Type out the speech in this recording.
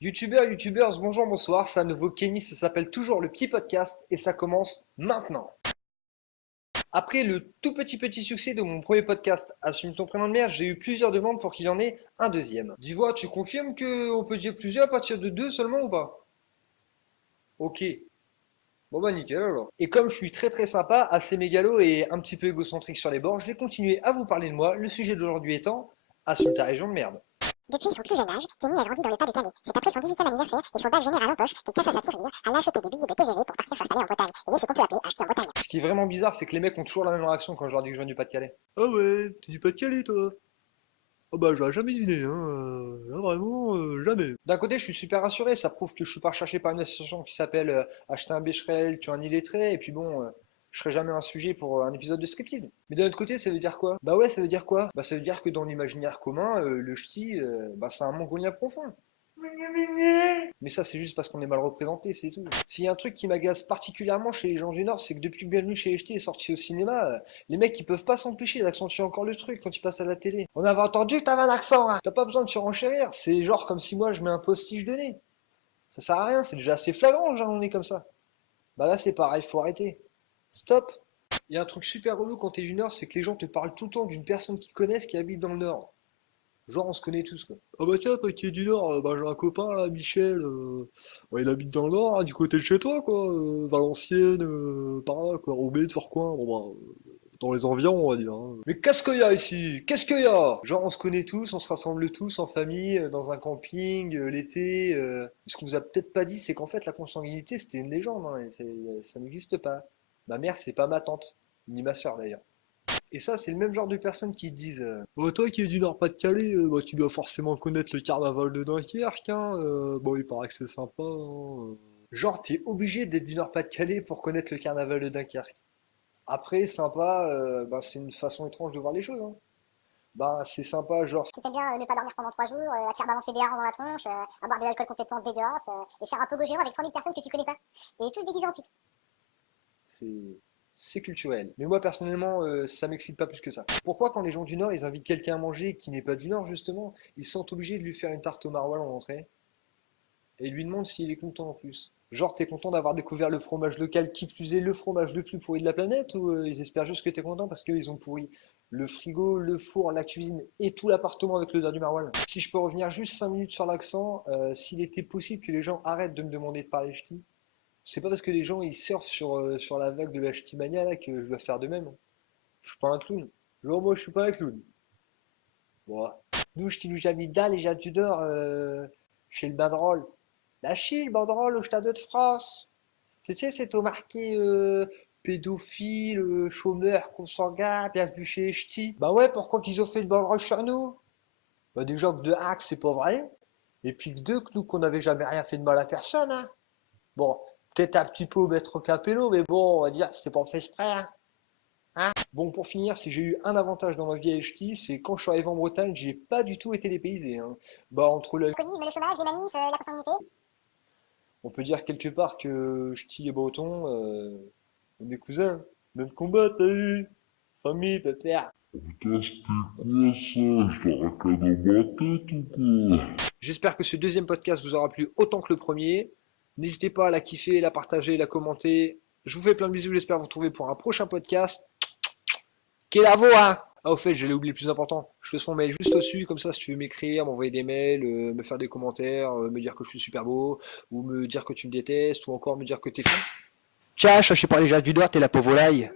Youtubeurs, youtubeurs, bonjour, bonsoir, c'est à nouveau Kenny, ça s'appelle toujours le petit podcast et ça commence maintenant. Après le tout petit succès de mon premier podcast Assume ton prénom de merde, j'ai eu plusieurs demandes pour qu'il y en ait un deuxième. Dis-moi, tu confirmes qu'on peut dire plusieurs à partir de deux seulement ou pas? Ok, bon bah nickel alors. Et comme je suis très sympa, assez mégalo et un petit peu égocentrique sur les bords, je vais continuer à vous parler de moi, le sujet d'aujourd'hui étant Assume ta région de merde. Depuis son plus jeune âge, Kenny a grandi dans le Pas-de-Calais. C'est après son 18e anniversaire et son bac général en poche qu'il casse à sa tirelire à acheter des billets de TGV pour partir s'installer en Bretagne. Il est ce qu'on peut appeler acheter en Bretagne. Ce qui est vraiment bizarre, c'est que les mecs ont toujours la même réaction quand je leur dis que je viens du Pas-de-Calais. Ah ouais, t'es du Pas-de-Calais toi? Ah bah j'aurais jamais deviné, hein. Là vraiment, jamais. D'un côté, je suis super rassuré, ça prouve que je suis pas recherché par une association qui s'appelle Acheter un Becherel, tu es un illettré, et puis bon, je serai jamais un sujet pour un épisode de striptease. Mais d'un autre côté, ça veut dire quoi? Bah ouais, ça veut dire quoi? Bah ça veut dire que dans l'imaginaire commun, le ch'ti, bah c'est un mongolien profond. Mais ça, c'est juste parce qu'on est mal représenté, c'est tout. S'il y a un truc qui m'agace particulièrement chez les gens du Nord, c'est que depuis que Bienvenue chez les Ch'tis est sorti au cinéma, les mecs ils peuvent pas s'empêcher d'accentuer encore le truc quand ils passent à la télé. On avait entendu que t'avais un accent, hein. T'as pas besoin de surenchérir, c'est genre comme si moi je mets un postiche de nez. Ça sert à rien, c'est déjà assez flagrant, genre on est comme ça. Bah là c'est pareil, faut arrêter. Stop. Il y a un truc super relou quand t'es du Nord, c'est que les gens te parlent tout le temps d'une personne qu'ils connaissent qui habite dans le Nord. Genre, on se connaît tous, quoi. Ah bah tiens, toi qui es du Nord, bah j'ai un copain là, Michel, ouais, il habite dans le Nord, hein, du côté de chez toi, quoi, Valenciennes, par là, quoi, Roubaix, Tourcoing, bon bah, dans les environs, on va dire, hein. Mais qu'est-ce qu'il y a ici? Qu'est-ce qu'il y a? Genre, on se connaît tous, on se rassemble tous en famille, dans un camping, l'été. Ce qu'on vous a peut-être pas dit, c'est qu'en fait, la consanguinité, c'était une légende, hein, et ça n'existe pas. Ma mère, c'est pas ma tante, ni ma soeur d'ailleurs. Et ça, c'est le même genre de personnes qui disent bah, toi qui es du Nord-Pas-de-Calais, bah, tu dois forcément connaître le carnaval de Dunkerque, hein. Bon, il paraît que c'est sympa, hein. Genre, t'es obligé d'être du Nord-Pas-de-Calais pour connaître le carnaval de Dunkerque. Après, sympa, bah, c'est une façon étrange de voir les choses, hein. Bah, c'est sympa, genre, Si t'aimes bien ne pas dormir pendant 3 jours, à te faire balancer des harengs dans la tronche, à boire de l'alcool complètement dégueulasse, et faire un pogo géant avec 3000 personnes que tu connais pas. Et tous déguisés en pute. c'est c'est culturel. Mais moi, personnellement, ça m'excite pas plus que ça. Pourquoi, quand les gens du Nord, ils invitent quelqu'un à manger qui n'est pas du Nord, justement, ils se sentent obligés de lui faire une tarte au maroilles en entrée? Et il lui demande s'il est content en plus. Genre, t'es content d'avoir découvert le fromage local, qui plus est le fromage le plus pourri de la planète, ou ils espèrent juste que t'es content parce qu'ils ont pourri le frigo, le four, la cuisine et tout l'appartement avec l'odeur du maroilles. Si je peux revenir juste 5 minutes sur l'accent, s'il était possible que les gens arrêtent de me demander de parler ch'ti, c'est pas parce que les gens ils surfent sur la vague de la ch'ti-mania là que je dois faire de même. Je suis pas un clown. Genre, moi je suis pas un clown. Bon. Nous, ch'ti nous jamida, les gens du Nord, chez le Bandrol. La Chine, banderole au Stade de France. Tu sais, c'est au marqué pédophile, chômeur, consanguin, bienvenue chez les ch'tis. Bah ouais, pourquoi qu'ils ont fait une banderole sur nous? Bah déjà que de un, que c'est pas vrai. Et puis que deux, que nous, qu'on n'avait jamais rien fait de mal à personne, hein. Bon, peut-être un petit peu au maître Capello, mais bon, on va dire, c'était pas fait exprès, hein. Hein. Bon, pour finir, si j'ai eu un avantage dans ma vie à les ch'tis, c'est quand je suis arrivé en Bretagne, j'ai pas du tout été dépaysé, hein. Bah, entre la L'alcoolisme, le chômage, les manifs, la consanguinité. on peut dire quelque part que ch'ti et breton, on est cousins. Même combat, t'as vu? Famille, pépère. Putain, c'était quoi ça? Je dois racler dans ma tête ou quoi? J'espère que ce deuxième podcast vous aura plu autant que le premier. N'hésitez pas à la kiffer, la partager, la commenter. Je vous fais plein de bisous, j'espère vous retrouver pour un prochain podcast. Quel avo, hein? Ah, au fait, j'allais oublier le plus important. Je laisse mon mail juste au-dessus, comme ça, si tu veux m'écrire, m'envoyer des mails, me faire des commentaires, me dire que je suis super beau, ou me dire que tu me détestes, ou encore me dire que t'es fou. Tiens, cherchez par les gens du Nord, t'es la pauvre volaille.